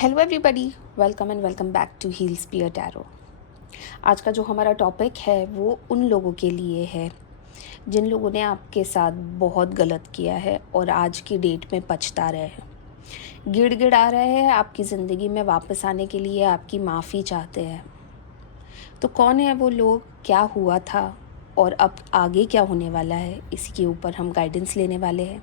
Hello everybody, welcome and welcome back to heal spear tarot. आज का जो हमारा टॉपिक है वो उन लोगों के लिए है जिन लोगों ने आपके साथ बहुत गलत किया है और आज की डेट में पछता रहे हैं, गिड़गिड़ा रहे हैं, आपकी ज़िंदगी में वापस आने के लिए आपकी माफ़ी चाहते हैं। तो कौन है वो लोग, क्या हुआ था और अब आगे क्या होने वाला है, इसी के ऊपर हम गाइडेंस लेने वाले हैं।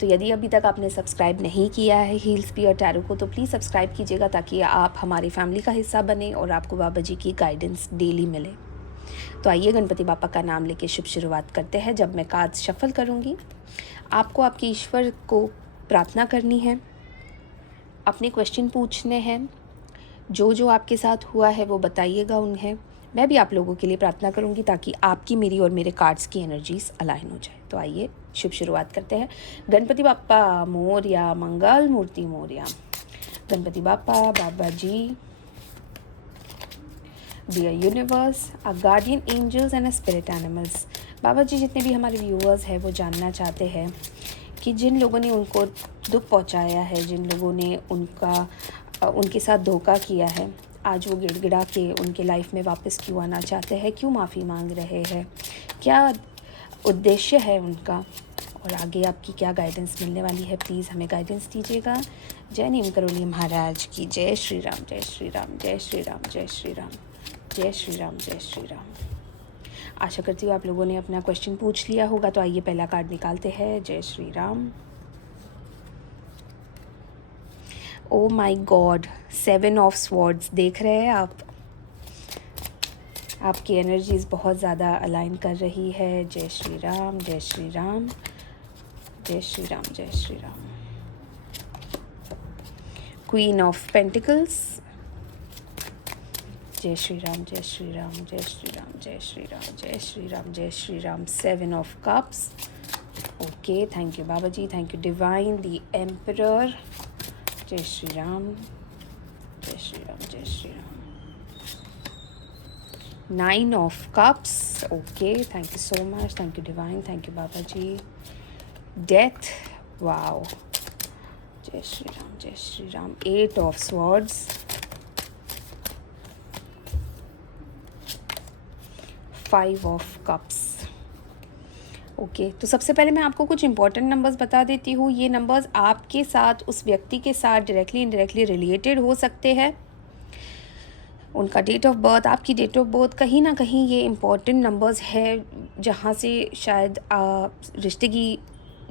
तो यदि अभी तक आपने सब्सक्राइब नहीं किया है हील स्पीयर टैरो को तो प्लीज़ सब्सक्राइब कीजिएगा ताकि आप हमारी फैमिली का हिस्सा बने और आपको बाबा जी की गाइडेंस डेली मिले। तो आइए गणपति बापा का नाम लेके शुभ शुरुआत करते हैं। जब मैं कार्ड्स शफल करूँगी आपको आपके ईश्वर को प्रार्थना करनी है, अपने क्वेश्चन पूछने हैं, जो आपके साथ हुआ है वो बताइएगा उन्हें। मैं भी आप लोगों के लिए प्रार्थना करूंगी ताकि आपकी, मेरी और मेरे कार्ड्स की एनर्जीज अलाइन हो जाए। तो आइए शुभ शुरुआत करते हैं। गणपति बापा मोरया, मंगल मूर्ति मोरया। गणपति बापा, बाबा जी, डियर यूनिवर्स, आ guardian angels and spirit animals. बाबा जी, जितने भी हमारे व्यूअर्स हैं वो जानना चाहते हैं कि जिन लोगों ने उनको दुख पहुंचाया है, जिन लोगों ने उनके साथ धोखा किया है, आज वो गिड़गिड़ा के उनके लाइफ में वापस क्यों आना चाहते हैं, क्यों माफ़ी मांग रहे हैं, क्या उद्देश्य है उनका और आगे आपकी क्या गाइडेंस मिलने वाली है, प्लीज़ हमें गाइडेंस दीजिएगा। जय नीम करोली महाराज की जय। श्री राम, जय श्री राम, जय श्री राम, जय श्री राम, जय श्री राम, जय श्री राम। आशा करती हूँ आप लोगों ने अपना क्वेश्चन पूछ लिया होगा। तो आइए पहला कार्ड निकालते हैं। जय Shri Ram. Oh my God, 7 of swords देख रहे हैं आप। आपकी एनर्जीज बहुत ज़्यादा अलाइन कर रही है। जय श्री राम, जय श्री राम, जय श्री राम, जय Shri Ram. Queen of pentacles. जय श्री राम, जय श्री राम, जय श्री राम, जय श्री राम, जय श्री राम, जय Shri Ram. 7 of cups. Okay, thank you बाबा ji, thank you divine. The emperor. जय श्री राम, जय श्री राम, जय Shri Ram. 9 of cups. Okay, thank you so much, thank you divine, thank you बाबा जी। डेथ। वाओ, जय श्री राम, जय Shri Ram. 8 of swords. 5 of cups. Okay, तो सबसे पहले मैं आपको कुछ इंपॉर्टेंट नंबर्स बता देती हूँ। ये नंबर्स आपके साथ, उस व्यक्ति के साथ डायरेक्टली इनडायरेक्टली रिलेटेड हो सकते हैं। उनका डेट ऑफ बर्थ, आपकी डेट ऑफ बर्थ, कहीं ना कहीं ये इम्पॉर्टेंट नंबर्स है जहाँ से शायद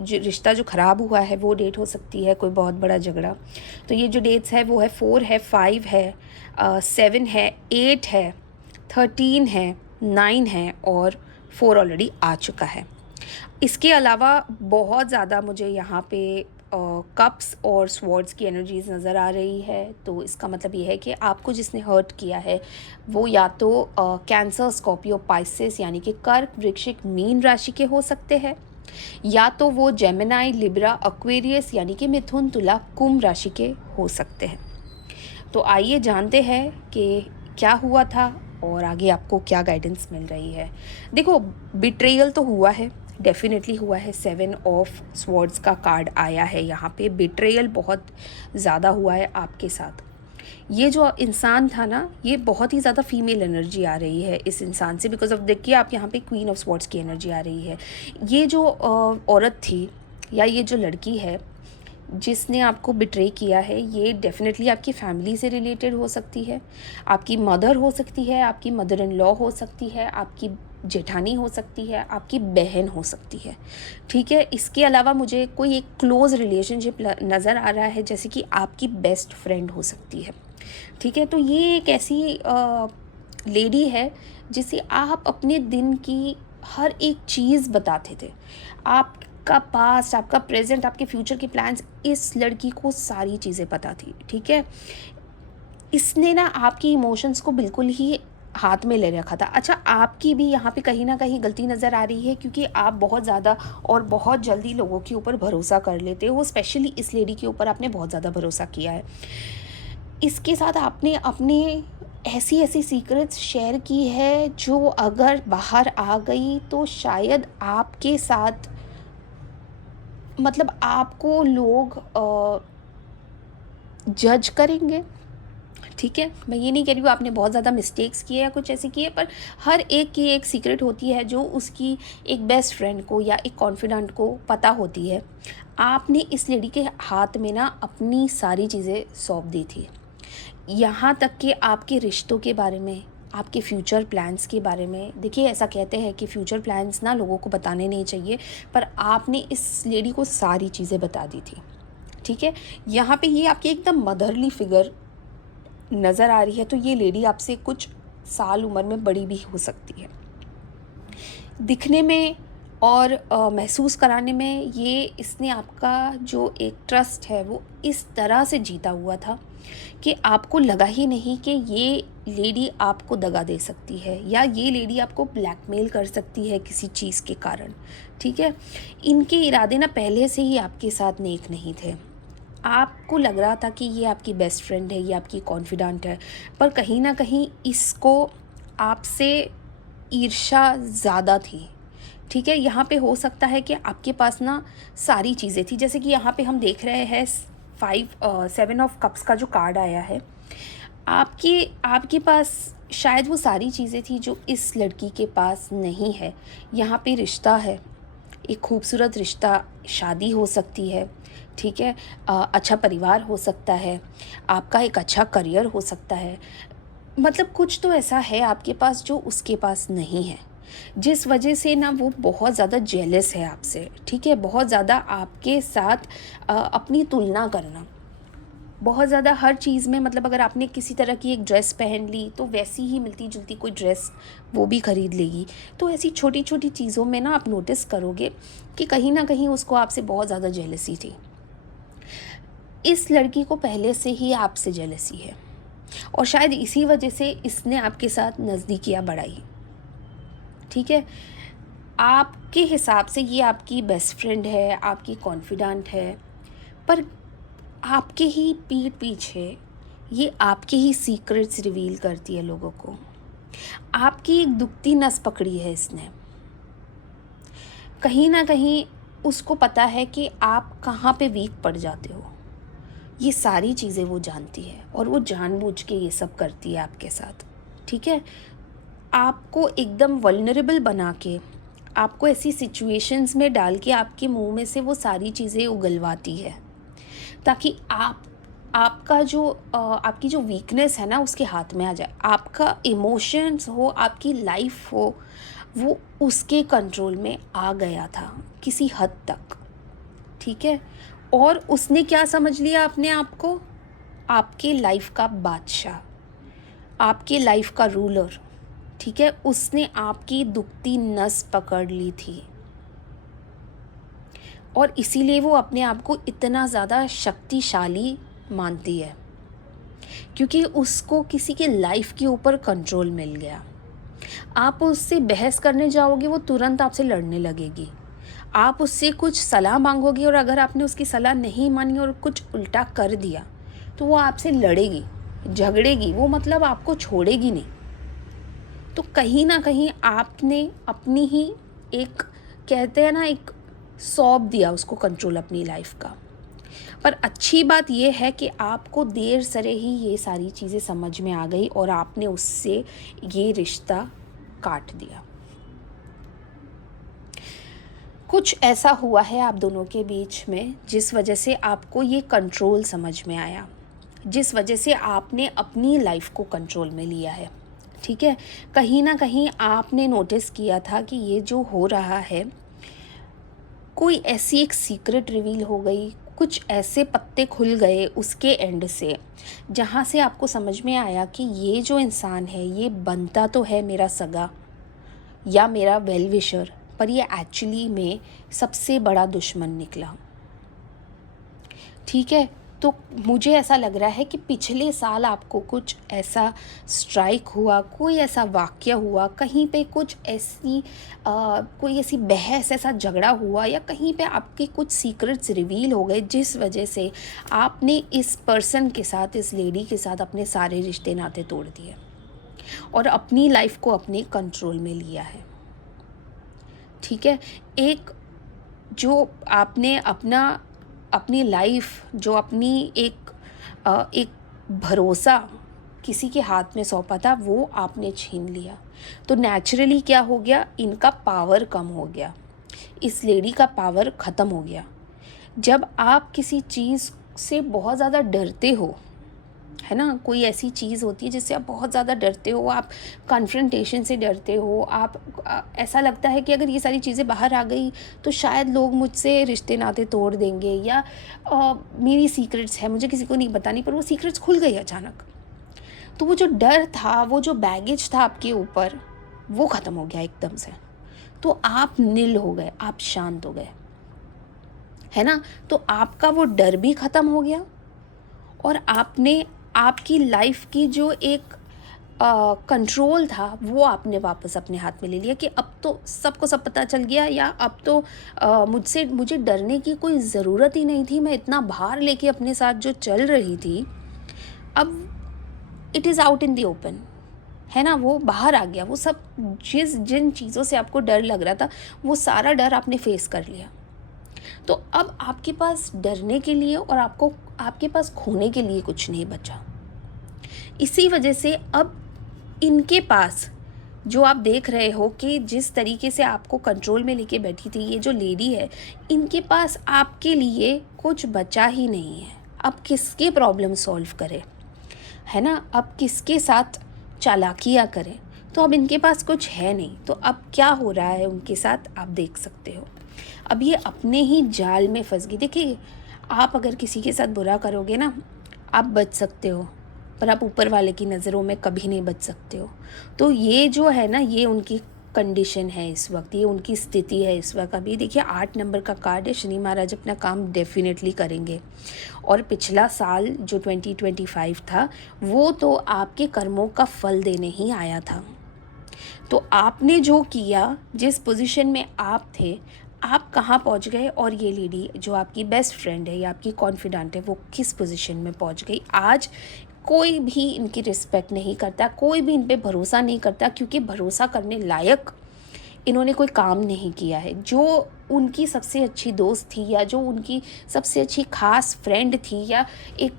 रिश्ता जो ख़राब हुआ है वो डेट हो सकती है, कोई बहुत बड़ा झगड़ा। तो ये जो डेट्स है वो है 4 है, 5 है, 7 है, 8 है, 13 है, 9 है और 4 ऑलरेडी आ चुका है। इसके अलावा बहुत ज़्यादा मुझे यहाँ पे कप्स और स्वॉर्ड्स की एनर्जीज नज़र आ रही है। तो इसका मतलब ये है कि आपको जिसने हर्ट किया है वो या तो कैंसर, स्कॉर्पियो, पाइसेस यानी कि कर्क, वृश्चिक, मीन राशि के हो सकते हैं, या तो वो जेमिनाई, लिब्रा, एक्वेरियस यानी कि मिथुन, तुला, कुंभ राशि के हो सकते हैं। तो आइए जानते हैं कि क्या हुआ था और आगे आपको क्या गाइडेंस मिल रही है। देखो, बिट्रेयल तो हुआ है, डेफिनेटली हुआ है। 7 ऑफ स्वॉर्ड्स का कार्ड आया है यहाँ पे। बिट्रेयल बहुत ज़्यादा हुआ है आपके साथ। ये जो इंसान था ना, ये बहुत ही ज़्यादा फीमेल एनर्जी आ रही है इस इंसान से, बिकॉज ऑफ देखिए आप यहाँ पे क्वीन ऑफ स्वॉर्ड्स की एनर्जी आ रही है। ये जो औरत थी या ये जो लड़की है जिसने आपको बिट्रे किया है, ये डेफिनेटली आपकी फैमिली से रिलेटेड हो सकती है। आपकी मदर हो सकती है, आपकी मदर इन लॉ हो सकती है, आपकी जेठानी हो सकती है, आपकी बहन हो सकती है। ठीक है, इसके अलावा मुझे कोई एक क्लोज़ रिलेशनशिप नज़र आ रहा है, जैसे कि आपकी बेस्ट फ्रेंड हो सकती है। ठीक है, तो ये एक ऐसी लेडी है जिसे आप अपने दिन की हर एक चीज़ बताते थे। आपका पास्ट, आपका प्रेजेंट, आपके फ्यूचर के प्लान्स, इस लड़की को सारी चीज़ें पता थी। ठीक है, इसने ना आपकी इमोशंस को बिल्कुल ही हाथ में ले रखा था। अच्छा, आपकी भी यहाँ पे कहीं ना कहीं गलती नज़र आ रही है, क्योंकि आप बहुत ज़्यादा और बहुत जल्दी लोगों के ऊपर भरोसा कर लेते हो। स्पेशली इस लेडी के ऊपर आपने बहुत ज़्यादा भरोसा किया है। इसके साथ आपने अपने ऐसी ऐसी सीक्रेट्स शेयर की है जो अगर बाहर आ गई तो शायद आपके साथ, मतलब आपको लोग जज करेंगे। ठीक है, मैं ये नहीं कह रही हूँ आपने बहुत ज़्यादा मिस्टेक्स किए या कुछ ऐसे किए, पर हर एक की एक सीक्रेट होती है जो उसकी एक बेस्ट फ्रेंड को या एक कॉन्फिडेंट को पता होती है। आपने इस लेडी के हाथ में ना अपनी सारी चीज़ें सौंप दी थी, यहाँ तक कि आपके रिश्तों के बारे में, आपके फ्यूचर प्लान्स के बारे में। देखिए, ऐसा कहते हैं कि फ्यूचर प्लान्स ना लोगों को बताने नहीं चाहिए, पर आपने इस लेडी को सारी चीज़ें बता दी थी। ठीक है, यहाँ पे ये आपकी एकदम मदरली फिगर नज़र आ रही है, तो ये लेडी आपसे कुछ साल उम्र में बड़ी भी हो सकती है। दिखने में और महसूस कराने में ये इसने आपका जो एक ट्रस्ट है वो इस तरह से जीता हुआ था कि आपको लगा ही नहीं कि ये लेडी आपको दगा दे सकती है या ये लेडी आपको ब्लैकमेल कर सकती है किसी चीज़ के कारण। ठीक है, इनके इरादे ना पहले से ही आपके साथ नेक नहीं थे। आपको लग रहा था कि ये आपकी बेस्ट फ्रेंड है, ये आपकी कॉन्फिडेंट है, पर कहीं ना कहीं इसको आपसे ईर्ष्या ज़्यादा थी। ठीक है, यहाँ पे हो सकता है कि आपके पास ना सारी चीज़ें थी, जैसे कि यहाँ पे हम देख रहे हैं 7 ऑफ कप्स का जो कार्ड आया है, आपके आपके पास शायद वो सारी चीज़ें थी जो इस लड़की के पास नहीं है। यहाँ पे रिश्ता है, एक खूबसूरत रिश्ता, शादी हो सकती है। ठीक है, अच्छा परिवार हो सकता है, आपका एक अच्छा करियर हो सकता है, मतलब कुछ तो ऐसा है आपके पास जो उसके पास नहीं है, जिस वजह से ना वो बहुत ज़्यादा जेलस है आपसे। ठीक है, बहुत ज़्यादा आपके साथ अपनी तुलना करना, बहुत ज़्यादा हर चीज़ में, मतलब अगर आपने किसी तरह की एक ड्रेस पहन ली तो वैसी ही मिलती जुलती कोई ड्रेस वो भी ख़रीद लेगी। तो ऐसी छोटी छोटी चीज़ों में ना आप नोटिस करोगे कि कहीं ना कहीं उसको आपसे बहुत ज़्यादा जेलसी थी। इस लड़की को पहले से ही आपसे जेलसी है और शायद इसी वजह से इसने आपके साथ नज़दीकियाँ बढ़ाई। ठीक है, आपके हिसाब से ये आपकी बेस्ट फ्रेंड है, आपकी कॉन्फिडेंट है, पर आपके ही पीठ पीछे ये आपके ही सीक्रेट्स रिवील करती है लोगों को। आपकी एक दुखती नस पकड़ी है इसने। कहीं ना कहीं उसको पता है कि आप कहाँ पे वीक पड़ जाते हो। ये सारी चीज़ें वो जानती है और वो जानबूझ के ये सब करती है आपके साथ। ठीक है, आपको एकदम वल्नरेबल बना के, आपको ऐसी सिचुएशंस में डाल के आपके मुंह में से वो सारी चीज़ें उगलवाती है, ताकि आपका जो आपकी जो वीकनेस है ना उसके हाथ में आ जाए। आपका इमोशंस हो, आपकी लाइफ हो, वो उसके कंट्रोल में आ गया था किसी हद तक। ठीक है, और उसने क्या समझ लिया अपने आप को? आपके लाइफ का बादशाह, आपके लाइफ का रूलर। ठीक है, उसने आपकी दुखती नस पकड़ ली थी और इसीलिए वो अपने आप को इतना ज़्यादा शक्तिशाली मानती है, क्योंकि उसको किसी के लाइफ के ऊपर कंट्रोल मिल गया। आप उससे बहस करने जाओगे वो तुरंत आपसे लड़ने लगेगी। आप उससे कुछ सलाह मांगोगे और अगर आपने उसकी सलाह नहीं मानी और कुछ उल्टा कर दिया तो वो आपसे लड़ेगी, झगड़ेगी, वो मतलब आपको छोड़ेगी नहीं। तो कहीं ना कहीं आपने अपनी ही एक, कहते हैं ना, एक सौंप दिया उसको कंट्रोल अपनी लाइफ का। पर अच्छी बात यह है कि आपको देर सरे ही ये सारी चीज़ें समझ में आ गई और आपने उससे ये रिश्ता काट दिया। कुछ ऐसा हुआ है आप दोनों के बीच में जिस वजह से आपको ये कंट्रोल समझ में आया, जिस वजह से आपने अपनी लाइफ को कंट्रोल में लिया है। ठीक है, कहीं ना कहीं आपने नोटिस किया था कि ये जो हो रहा है, कोई ऐसी एक सीक्रेट रिवील हो गई, कुछ ऐसे पत्ते खुल गए उसके एंड से, जहाँ से आपको समझ में आया कि ये जो इंसान है ये बनता तो है मेरा सगा या मेरा वेल विशर, पर ये एक्चुअली में सबसे बड़ा दुश्मन निकला। ठीक है, तो मुझे ऐसा लग रहा है कि पिछले साल आपको कुछ ऐसा स्ट्राइक हुआ, कोई ऐसा वाक़या हुआ, कहीं पे कुछ ऐसी कोई ऐसी बहस, ऐसा झगड़ा हुआ या कहीं पे आपके कुछ सीक्रेट्स रिवील हो गए जिस वजह से आपने इस पर्सन के साथ, इस लेडी के साथ अपने सारे रिश्ते नाते तोड़ दिए और अपनी लाइफ को अपने कंट्रोल में लिया है। ठीक है, एक जो आपने अपनी लाइफ, जो अपनी एक एक भरोसा किसी के हाथ में सौंपा था, वो आपने छीन लिया। तो नेचुरली क्या हो गया, इनका पावर कम हो गया, इस लेडी का पावर ख़त्म हो गया। जब आप किसी चीज़ से बहुत ज़्यादा डरते हो, है ना, कोई ऐसी चीज़ होती है जिससे आप बहुत ज़्यादा डरते हो, आप कन्फ्रंटेशन से डरते हो, आप ऐसा लगता है कि अगर ये सारी चीज़ें बाहर आ गई तो शायद लोग मुझसे रिश्ते नाते तोड़ देंगे, या मेरी सीक्रेट्स है, मुझे किसी को नहीं बतानी, पर वो सीक्रेट्स खुल गई अचानक। तो वो जो डर था, वो जो बैगेज था आपके ऊपर, वो ख़त्म हो गया एकदम से। तो आप निल हो गए, आप शांत हो गए, है ना। तो आपका वो डर भी ख़त्म हो गया, और आपने आपकी लाइफ की जो एक कंट्रोल था वो आपने वापस अपने हाथ में ले लिया, कि अब तो सबको सब पता चल गया, या अब तो मुझे डरने की कोई ज़रूरत ही नहीं थी। मैं इतना भार लेके अपने साथ जो चल रही थी, अब it is out in the open, है ना, वो बाहर आ गया। वो सब जिन चीज़ों से आपको डर लग रहा था, वो सारा डर आपने फेस कर लिया। तो अब आपके पास डरने के लिए और आपके पास खोने के लिए कुछ नहीं बचा। इसी वजह से अब इनके पास, जो आप देख रहे हो कि जिस तरीके से आपको कंट्रोल में लेके बैठी थी ये जो लेडी है, इनके पास आपके लिए कुछ बचा ही नहीं है। अब किसके प्रॉब्लम सॉल्व करे, है ना, अब किसके साथ चालाकियाँ करें। तो अब इनके पास कुछ है नहीं। तो अब क्या हो रहा है उनके साथ, आप देख सकते हो। अब ये अपने ही जाल में फंस गई। देखिए, आप अगर किसी के साथ बुरा करोगे ना, आप बच सकते हो, पर आप ऊपर वाले की नज़रों में कभी नहीं बच सकते हो। तो ये जो है ना, ये उनकी कंडीशन है इस वक्त, ये उनकी स्थिति है इस वक्त। अभी देखिए 8 नंबर का कार्ड है, शनि महाराज अपना काम डेफिनेटली करेंगे। और पिछला साल जो 2025 था, वो तो आपके कर्मों का फल देने ही आया था। तो आपने जो किया, जिस पोजीशन में आप थे, आप कहाँ पहुँच गए, और ये लेडी जो आपकी बेस्ट फ्रेंड है या आपकी कॉन्फिडेंट है, वो किस पोजीशन में पहुँच गई। आज कोई भी इनकी रिस्पेक्ट नहीं करता, कोई भी इन पे भरोसा नहीं करता, क्योंकि भरोसा करने लायक इन्होंने कोई काम नहीं किया है। जो उनकी सबसे अच्छी दोस्त थी, या जो उनकी सबसे अच्छी ख़ास फ्रेंड थी, या एक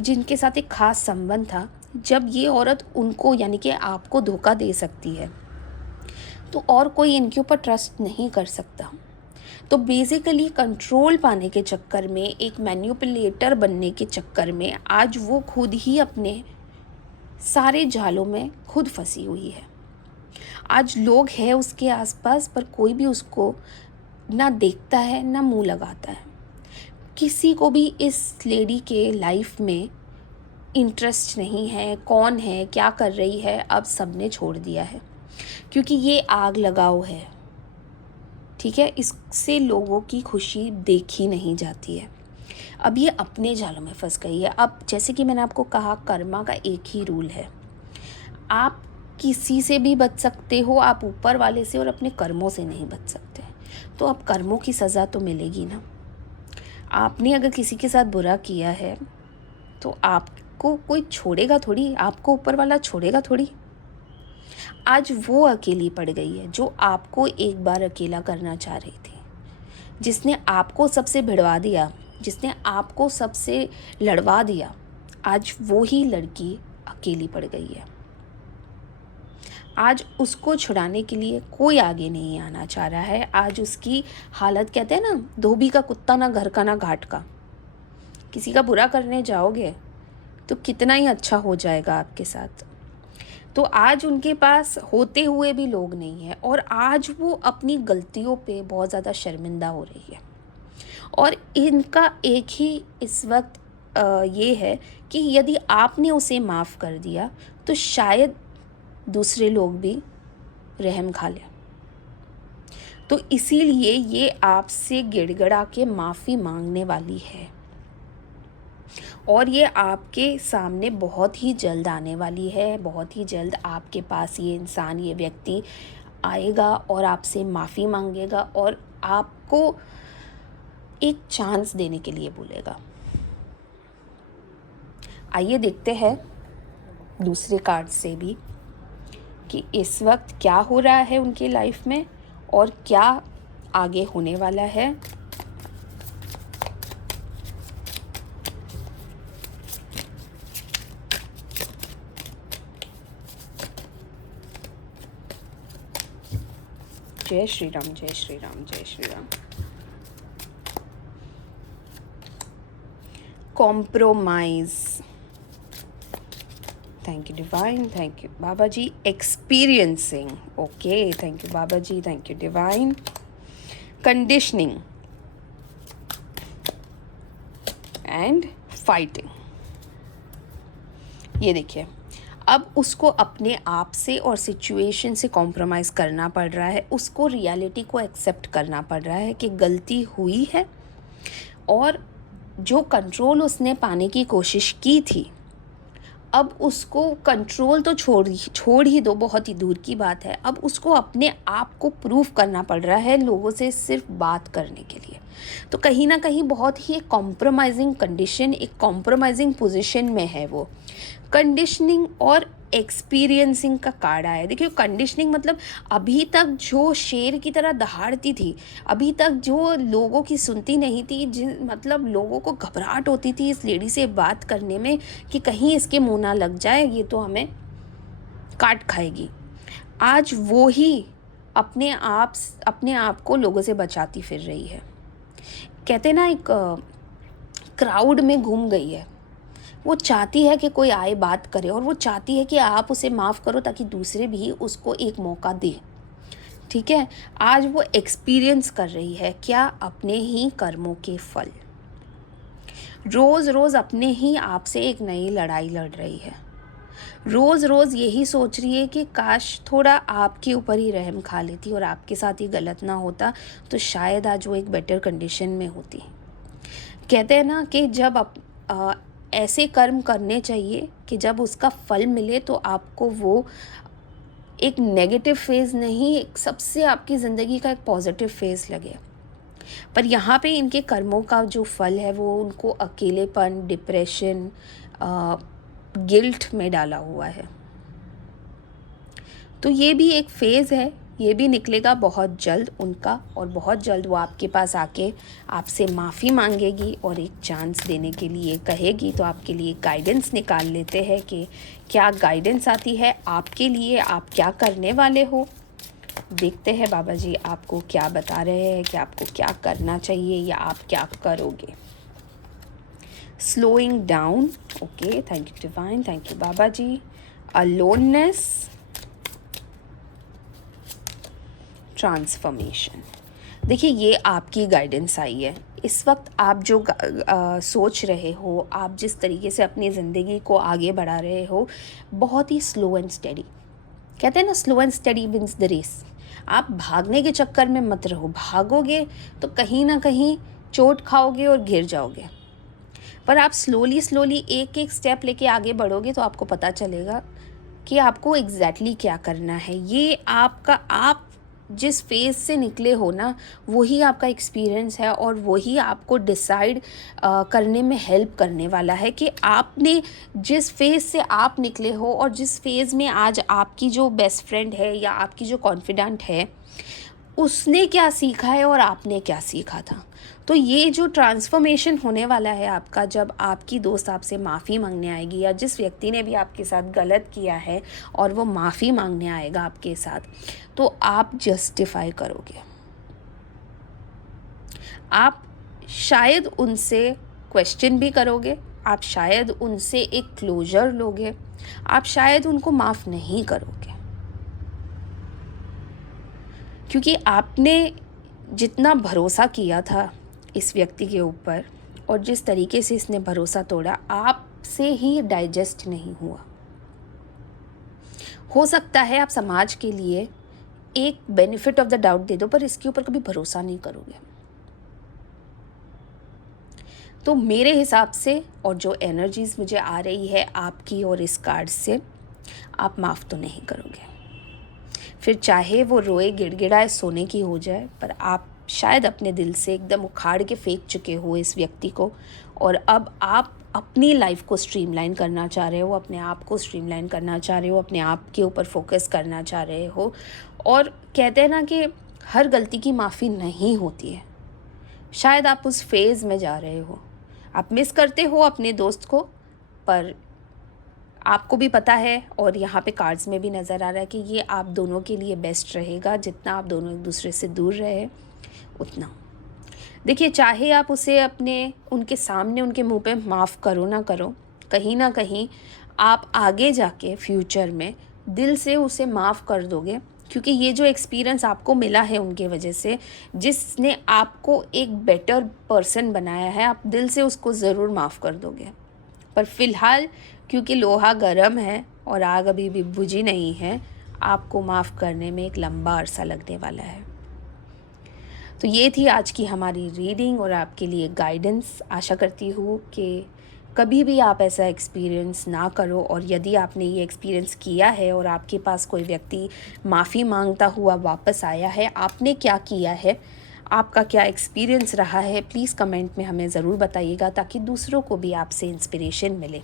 जिनके साथ एक ख़ास संबंध था, जब ये औरत उनको यानी कि आपको धोखा दे सकती है, तो और कोई इनके ऊपर ट्रस्ट नहीं कर सकता। तो बेसिकली कंट्रोल पाने के चक्कर में, एक मैनिपुलेटर बनने के चक्कर में, आज वो खुद ही अपने सारे जालों में खुद फंसी हुई है। आज लोग हैं उसके आसपास, पर कोई भी उसको ना देखता है ना मुंह लगाता है। किसी को भी इस लेडी के लाइफ में इंटरेस्ट नहीं है, कौन है, क्या कर रही है, अब सबने छोड़ दिया है, क्योंकि ये आग लगाओ है, ठीक है। इससे लोगों की खुशी देखी नहीं जाती है। अब ये अपने जालों में फंस गई है। अब जैसे कि मैंने आपको कहा, कर्मा का एक ही रूल है, आप किसी से भी बच सकते हो, आप ऊपर वाले से और अपने कर्मों से नहीं बच सकते। तो अब कर्मों की सज़ा तो मिलेगी ना। आपने अगर किसी के साथ बुरा किया है, तो आपको कोई छोड़ेगा थोड़ी, आपको ऊपर वाला छोड़ेगा थोड़ी। आज वो अकेली पड़ गई है जो आपको एक बार अकेला करना चाह रही थी, जिसने आपको सबसे भिड़वा दिया, जिसने आपको सबसे लड़वा दिया। आज वो ही लड़की अकेली पड़ गई है। आज उसको छुड़ाने के लिए कोई आगे नहीं आना चाह रहा है। आज उसकी हालत, कहते हैं ना, धोबी का कुत्ता, ना घर का ना घाट का। किसी का बुरा करने जाओगे तो कितना ही अच्छा हो जाएगा आपके साथ। तो आज उनके पास होते हुए भी लोग नहीं है, और आज वो अपनी गलतियों पे बहुत ज़्यादा शर्मिंदा हो रही है। और इनका एक ही इस वक्त ये है कि यदि आपने उसे माफ़ कर दिया, तो शायद दूसरे लोग भी रहम खा लें। तो इसीलिए ये आपसे गिड़गिड़ा के माफ़ी मांगने वाली है, और ये आपके सामने बहुत ही जल्द आने वाली है। बहुत ही जल्द आपके पास ये इंसान, ये व्यक्ति आएगा और आपसे माफ़ी मांगेगा, और आपको एक चांस देने के लिए बोलेगा। आइए देखते हैं दूसरे कार्ड से भी कि इस वक्त क्या हो रहा है उनकी लाइफ में, और क्या आगे होने वाला है। जय श्री राम, जय श्री राम, जय Shri Ram. Compromise, thank you divine, thank you बाबा ji. Experiencing, okay, thank you बाबा ji, thank you divine. Conditioning and fighting. ये देखिए, अब उसको अपने आप से और सिचुएशन से कॉम्प्रोमाइज़ करना पड़ रहा है, उसको रियलिटी को एक्सेप्ट करना पड़ रहा है कि गलती हुई है, और जो कंट्रोल उसने पाने की कोशिश की थी, अब उसको कंट्रोल तो छोड़ ही दो, बहुत ही दूर की बात है। अब उसको अपने आप को प्रूव करना पड़ रहा है लोगों से सिर्फ बात करने के लिए। तो कहीं ना कहीं बहुत ही एक कॉम्प्रोमाइजिंग कंडीशन, एक कॉम्प्रोमाइजिंग पोजीशन में है वो। कंडीशनिंग और एक्सपीरियंसिंग का कार्ड आया। देखिए, कंडीशनिंग मतलब अभी तक जो शेर की तरह दहाड़ती थी, अभी तक जो लोगों की सुनती नहीं थी, मतलब लोगों को घबराहट होती थी इस लेडी से बात करने में कि कहीं इसके मुंह ना लग जाए, ये तो हमें काट खाएगी। आज वो ही अपने आप को लोगों से बचाती फिर रही है। कहते ना, एक क्राउड में घूम गई है। वो चाहती है कि कोई आए बात करे, और वो चाहती है कि आप उसे माफ़ करो ताकि दूसरे भी उसको एक मौका दे। ठीक है, आज वो एक्सपीरियंस कर रही है क्या? अपने ही कर्मों के फल। रोज़ रोज़ अपने ही आप से एक नई लड़ाई लड़ रही है। रोज़ रोज़ यही सोच रही है कि काश थोड़ा आपके ऊपर ही रहम खा लेती और आपके साथ ही गलत ना होता, तो शायद आज वो एक बेटर कंडीशन में होती। कहते हैं ना कि जब ऐसे कर्म करने चाहिए कि जब उसका फल मिले तो आपको वो एक नेगेटिव फेज़ नहीं, एक सबसे आपकी ज़िंदगी का एक पॉजिटिव फेज़ लगे। पर यहाँ पे इनके कर्मों का जो फल है वो उनको अकेलेपन, डिप्रेशन, गिल्ट में डाला हुआ है। तो ये भी एक फ़ेज़ है, ये भी निकलेगा बहुत जल्द उनका, और बहुत जल्द वो आपके पास आके आपसे माफ़ी मांगेगी और एक चांस देने के लिए कहेगी। तो आपके लिए गाइडेंस निकाल लेते हैं कि क्या गाइडेंस आती है आपके लिए, आप क्या करने वाले हो। देखते हैं बाबा जी आपको क्या बता रहे हैं कि आपको क्या करना चाहिए या आप क्या करोगे। Slowing down, okay, thank you divine, thank you बाबा जी। Aloneness, transformation. देखिए, ये आपकी गाइडेंस आई है। इस वक्त आप जो सोच रहे हो, आप जिस तरीके से अपनी ज़िंदगी को आगे बढ़ा रहे हो, बहुत ही स्लो एंड स्टेडी। कहते हैं ना, slow and steady wins the race. आप भागने के चक्कर में मत रहो, भागोगे तो कहीं ना कहीं चोट खाओगे और गिर जाओगे। पर आप स्लोली एक एक स्टेप लेके आगे बढ़ोगे तो आपको पता चलेगा कि आपको एग्जैक्टली क्या करना है। ये आप जिस फेज़ से निकले हो ना, वही आपका एक्सपीरियंस है, और वही आपको डिसाइड करने में हेल्प करने वाला है कि आपने जिस फेज़ से आप निकले हो और जिस फेज़ में आज आपकी जो बेस्ट फ्रेंड है या आपकी जो कॉन्फिडेंट है, उसने क्या सीखा है और आपने क्या सीखा था। तो ये जो ट्रांसफॉर्मेशन होने वाला है आपका, जब आपकी दोस्त आपसे माफ़ी मांगने आएगी, या जिस व्यक्ति ने भी आपके साथ गलत किया है और वो माफ़ी मांगने आएगा आपके साथ, तो आप जस्टिफाई करोगे। आप शायद उनसे क्वेश्चन भी करोगे, आप शायद उनसे एक क्लोजर लोगे, आप शायद उनको माफ़ नहीं करोगे, क्योंकि आपने जितना भरोसा किया था इस व्यक्ति के ऊपर और जिस तरीके से इसने भरोसा तोड़ा, आपसे ही डाइजेस्ट नहीं हुआ। हो सकता है आप समाज के लिए एक बेनिफिट ऑफ द डाउट दे दो, पर इसके ऊपर कभी भरोसा नहीं करोगे। तो मेरे हिसाब से, और जो एनर्जीज मुझे आ रही है आपकी और इस कार्ड से, आप माफ़ तो नहीं करोगे। फिर चाहे वो रोए गिड़गिड़ाए सोने की हो जाए, पर आप शायद अपने दिल से एकदम उखाड़ के फेंक चुके हो इस व्यक्ति को, और अब आप अपनी लाइफ को स्ट्रीमलाइन करना चाह रहे हो, अपने आप को स्ट्रीमलाइन करना चाह रहे हो, अपने आप के ऊपर फोकस करना चाह रहे हो। और कहते हैं ना कि हर गलती की माफ़ी नहीं होती है। शायद आप उस फेज़ में जा रहे हो, आप मिस करते हो अपने दोस्त को, पर आपको भी पता है और यहाँ पे कार्ड्स में भी नज़र आ रहा है कि ये आप दोनों के लिए बेस्ट रहेगा। जितना आप दोनों एक दूसरे से दूर रहे उतना। देखिए, चाहे आप उसे अपने उनके सामने उनके मुंह पे माफ़ करो ना करो, कहीं ना कहीं आप आगे जाके फ्यूचर में दिल से उसे माफ़ कर दोगे, क्योंकि ये जो एक्सपीरियंस आपको मिला है उनके वजह से, जिसने आपको एक बेटर पर्सन बनाया है, आप दिल से उसको ज़रूर माफ़ कर दोगे। पर फ़िलहाल क्योंकि लोहा गर्म है और आग अभी भी बुझी नहीं है, आपको माफ़ करने में एक लंबा अरसा लगने वाला है। तो ये थी आज की हमारी रीडिंग और आपके लिए गाइडेंस। आशा करती हूँ कि कभी भी आप ऐसा एक्सपीरियंस ना करो, और यदि आपने ये एक्सपीरियंस किया है और आपके पास कोई व्यक्ति माफ़ी मांगता हुआ वापस आया है, आपने क्या किया है, आपका क्या एक्सपीरियंस रहा है, प्लीज़ कमेंट में हमें ज़रूर बताइएगा, ताकि दूसरों को भी आपसे इंस्पिरेशन मिले।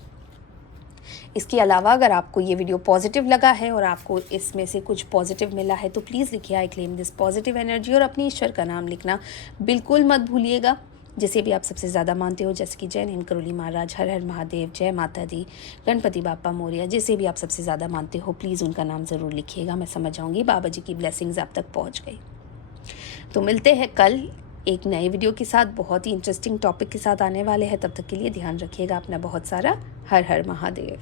इसके अलावा अगर आपको ये वीडियो पॉजिटिव लगा है और आपको इसमें से कुछ पॉजिटिव मिला है, तो प्लीज़ लिखिए I claim this positive energy, और अपनी ईश्वर का नाम लिखना बिल्कुल मत भूलिएगा, जिसे भी आप सबसे ज़्यादा मानते हो, जैसे कि जय हिंद करोली महाराज, हर हर महादेव, जय माता दी, गणपति बापा मोरिया, जिसे भी आप सबसे ज़्यादा मानते हो, प्लीज़ उनका नाम ज़रूर लिखिएगा। मैं समझ जाऊँगी बाबा जी की ब्लेसिंग्स आप तक पहुँच गई। तो मिलते हैं कल एक नए वीडियो के साथ, बहुत ही इंटरेस्टिंग टॉपिक के साथ आने वाले हैं। तब तक के लिए ध्यान रखिएगा अपना बहुत सारा। हर हर महादेव।